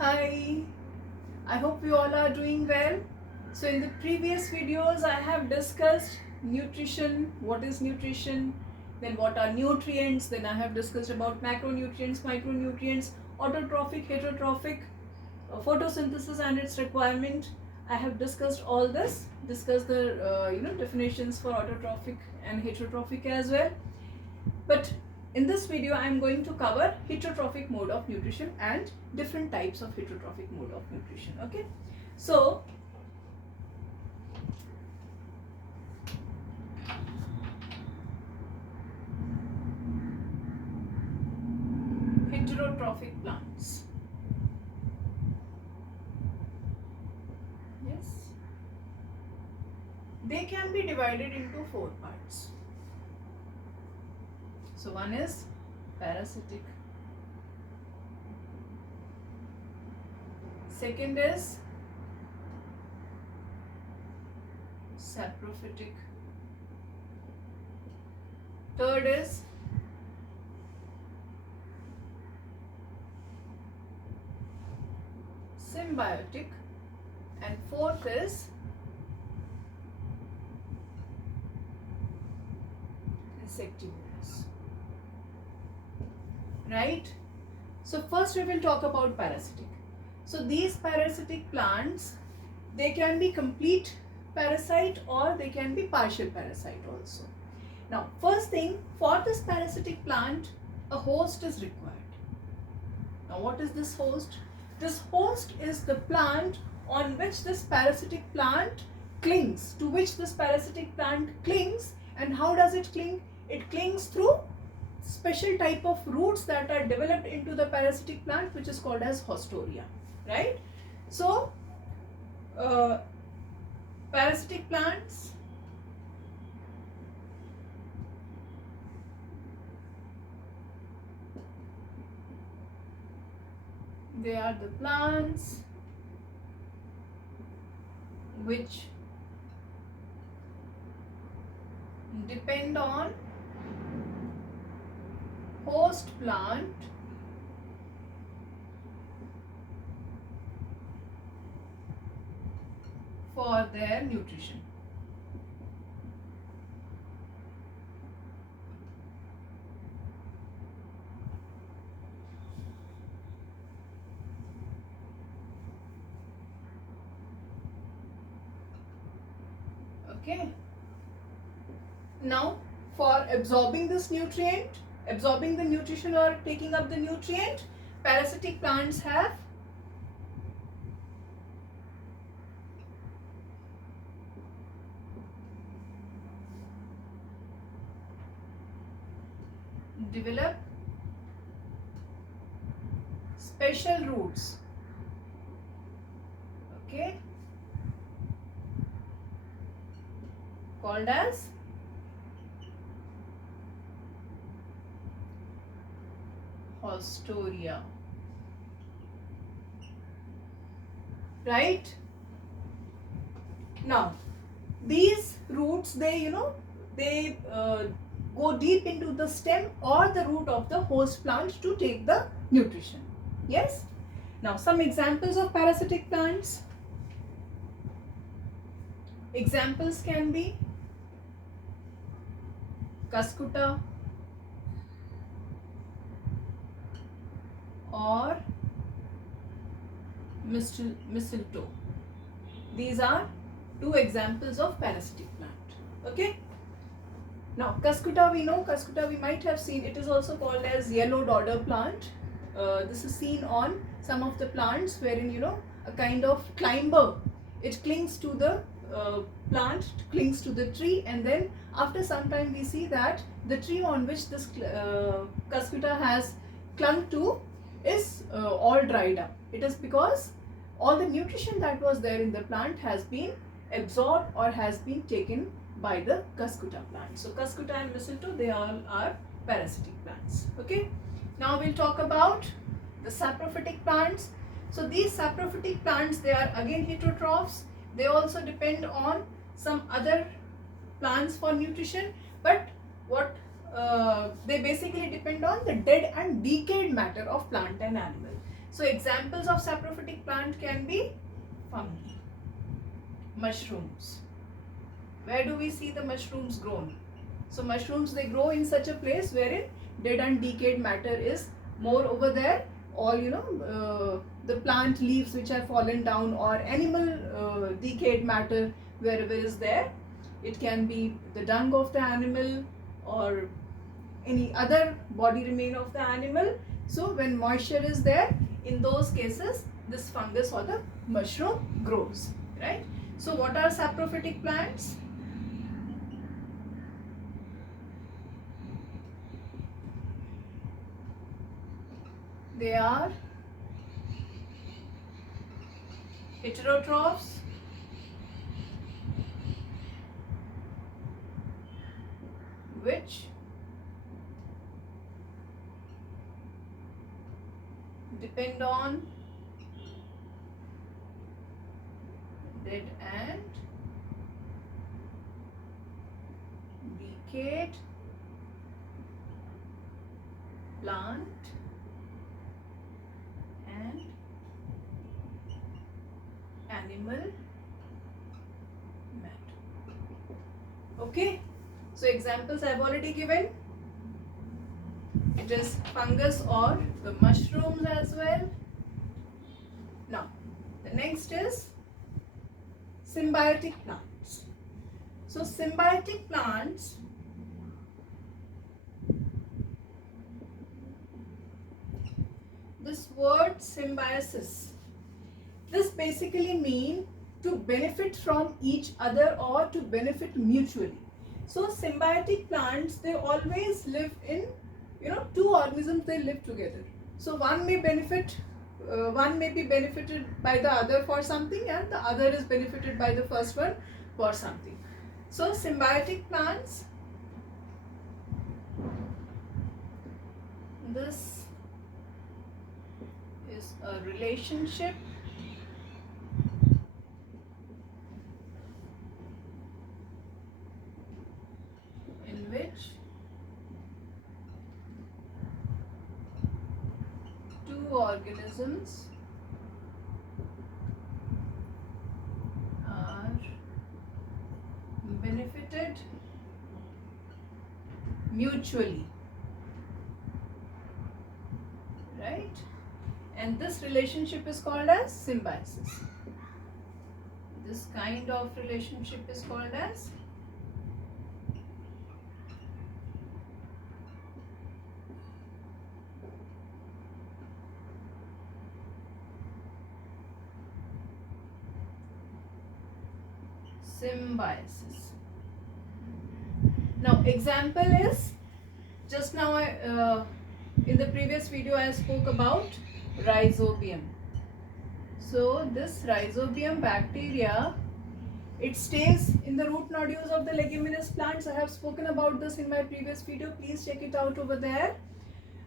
Hi, I hope you all are doing well. So in the previous videos I have discussed nutrition, what is nutrition, then what are nutrients, then I have discussed about macronutrients, micronutrients, autotrophic, heterotrophic, photosynthesis and its requirement. I have discussed all this, discussed the definitions for autotrophic and heterotrophic as well. But in this video, I am going to cover heterotrophic mode of nutrition and different types of heterotrophic mode of nutrition. Okay, so heterotrophic plants. Yes, they can be divided into four parts. So one is parasitic, second is saprophytic, third is symbiotic, and fourth is insectivorous. Right? So first we will talk about parasitic. So these parasitic plants, they can be complete parasite or they can be partial parasite also. Now first thing, for this parasitic plant, a host is required. Now what is this host? This host is the plant on which this parasitic plant clings, to which this parasitic plant clings. And how does it cling? It clings through special type of roots that are developed into the parasitic plant, which is called as hostoria, right? So parasitic plants, they are the plants which depend on host plant for their nutrition. Okay. Now for absorbing this nutrient, absorbing the nutrition or taking up the nutrient, parasitic plants have developed special roots, okay, called as hostoria, right? Now these roots, they go deep into the stem or the root of the host plant to take the nutrition. Yes. Now some examples of parasitic plants. Examples can be cuscuta or mistletoe. These are two examples of parasitic plant. Okay. Now cuscuta, we know, cuscuta we might have seen, it is also called as yellow dodder plant. This is seen on some of the plants wherein a kind of climber, it clings to the plant, clings to the tree, and then after some time we see that the tree on which this cuscuta has clung to is all dried up. It is because all the nutrition that was there in the plant has been absorbed or has been taken by the cuscuta plant. So cuscuta and mistletoe, they all are parasitic plants. Okay. Now we'll talk about the saprophytic plants. So these saprophytic plants, they are again heterotrophs. They also depend on some other plants for nutrition, but what they basically depend on the dead and decayed matter of plant and animal. So examples of saprophytic plant can be fungi, mushrooms. Where do we see the mushrooms grown? So mushrooms, they grow in such a place wherein dead and decayed matter is more over there. All the plant leaves which have fallen down, or animal decayed matter wherever is there. It can be the dung of the animal or any other body remain of the animal. So when moisture is there, in those cases this fungus or the mushroom grows, right? So what are saprophytic plants? They are heterotrophs, which depend on dead and decayed plant and animal matter. Okay, so examples I have already given. It is fungus or the mushrooms as well. Now the next is symbiotic plants. So symbiotic plants this word symbiosis, this basically mean to benefit from each other or to benefit mutually. So symbiotic plants, they always live in, two organisms, they live together. So one may be benefited by the other for something, and the other is benefited by the first one for something. So symbiotic plants, this is a relationship in which two organisms are benefited mutually, right? And this relationship is called as symbiosis. This kind of relationship is called as symbiosis. Now example is, just now in the previous video I spoke about rhizobium. So this rhizobium bacteria, it stays in the root nodules of the leguminous plants. I have spoken about this in my previous video. Please check it out over there.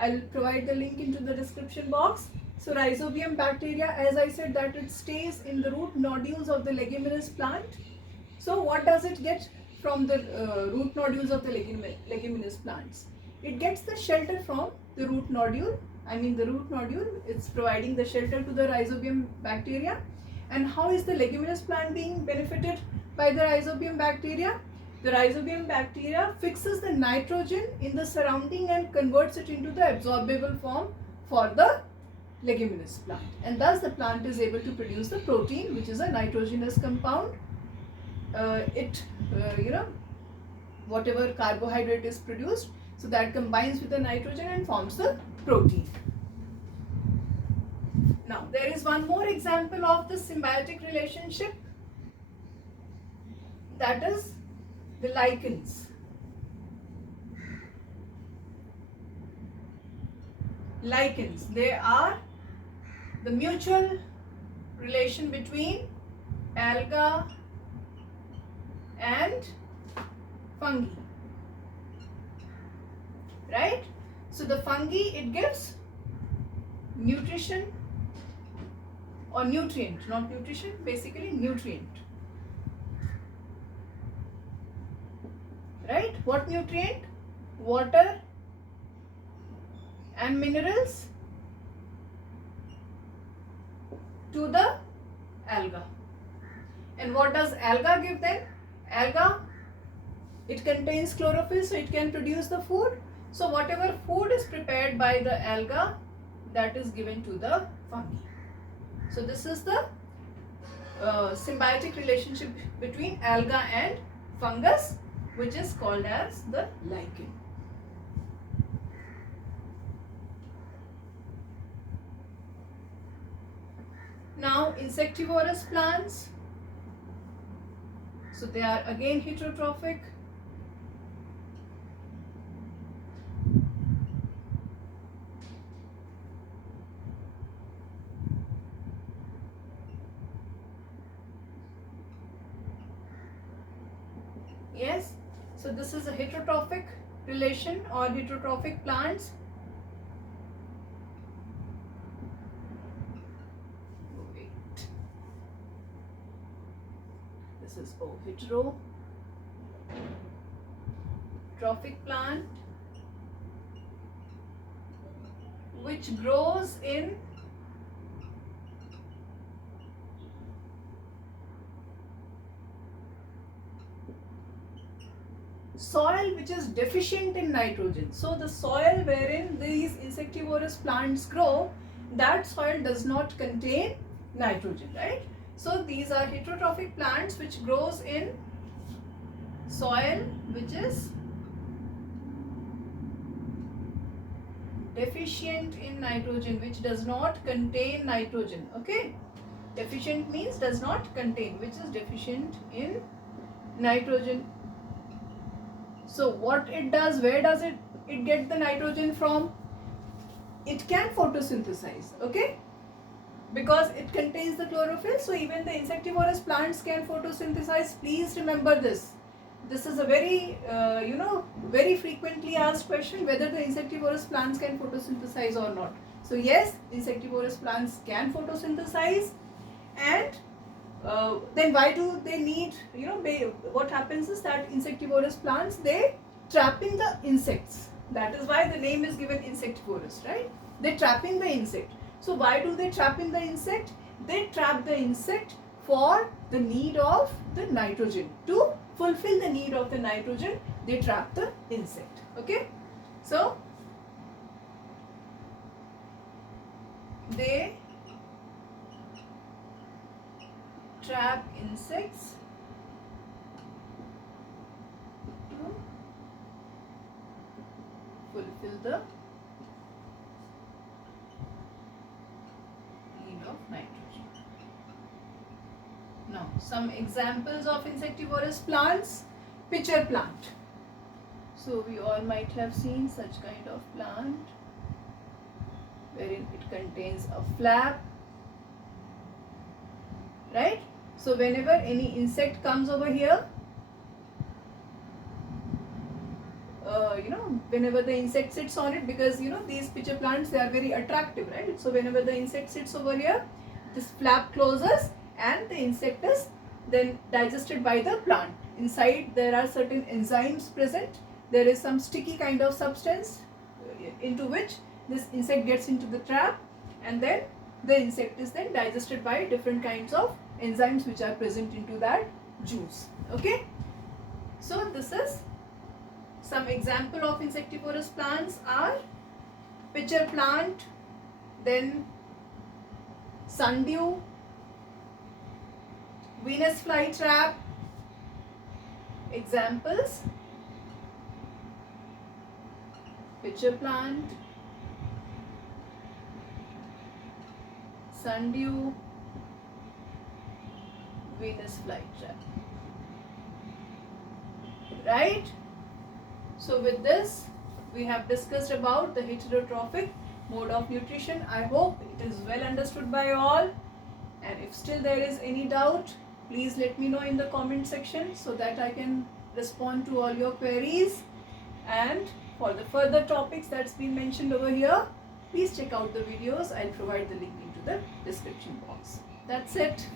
I'll provide the link into the description box. So rhizobium bacteria, as I said, that it stays in the root nodules of the leguminous plant. So what does it get from the root nodules of the leguminous plants? It gets the shelter from the root nodule. The root nodule, it's providing the shelter to the rhizobium bacteria. And how is the leguminous plant being benefited by the rhizobium bacteria? The rhizobium bacteria fixes the nitrogen in the surrounding and converts it into the absorbable form for the leguminous plant. And thus the plant is able to produce the protein, which is a nitrogenous compound. Whatever carbohydrate is produced, so that combines with the nitrogen and forms the protein. Now there is one more example of the symbiotic relationship, that is the lichens. Lichens, they are the mutual relation between alga and fungi, right? So the fungi, it gives nutrition or nutrient, not nutrition, basically nutrient, right? What nutrient? Water and minerals to the alga. And what does alga give then? Alga, it contains chlorophyll, so it can produce the food. So whatever food is prepared by the alga, that is given to the fungi. So this is the symbiotic relationship between alga and fungus, which is called as the lichen. Now insectivorous plants, so they are again heterotrophic. Yes, so this is a heterotrophic relation or heterotrophic plants. This is heterotrophic plant which grows in soil which is deficient in nitrogen. So the soil wherein these insectivorous plants grow, that soil does not contain nitrogen, right? So these are heterotrophic plants which grows in soil which is deficient in nitrogen, which does not contain nitrogen. Okay, deficient means does not contain, which is deficient in nitrogen. So what it does, where does it get the nitrogen from? It can photosynthesize, okay, because it contains the chlorophyll. So even the insectivorous plants can photosynthesize. Please remember this. This is a very very frequently asked question, whether the insectivorous plants can photosynthesize or not. So yes, insectivorous plants can photosynthesize. And then why do they need, what happens is that insectivorous plants, they trapping the insects. That is why the name is given insectivorous, right? They trapping the insect. So why do they trap in the insect? They trap the insect for the need of the nitrogen. To fulfill the need of the nitrogen, they trap the insect. Okay, so they trap insects to fulfill the need of nitrogen. Now, some examples of insectivorous plants. Pitcher plant. So we all might have seen such kind of plant wherein it contains a flap, right? So whenever any insect comes over here, whenever the insect sits on it, because these pitcher plants, they are very attractive, right? So whenever the insect sits over here, this flap closes and the insect is then digested by the plant. Inside there are certain enzymes present. There is some sticky kind of substance into which this insect gets into the trap, and then the insect is then digested by different kinds of enzymes which are present into that juice. Okay, so this is some example of insectivorous plants are pitcher plant, then sundew, Venus flytrap. Examples: pitcher plant, sundew, Venus flytrap. Right? So with this, we have discussed about the heterotrophic mode of nutrition. I hope it is well understood by all. And if still there is any doubt, please let me know in the comment section so that I can respond to all your queries. And for the further topics that's been mentioned over here, please check out the videos. I'll provide the link into the description box. That's it.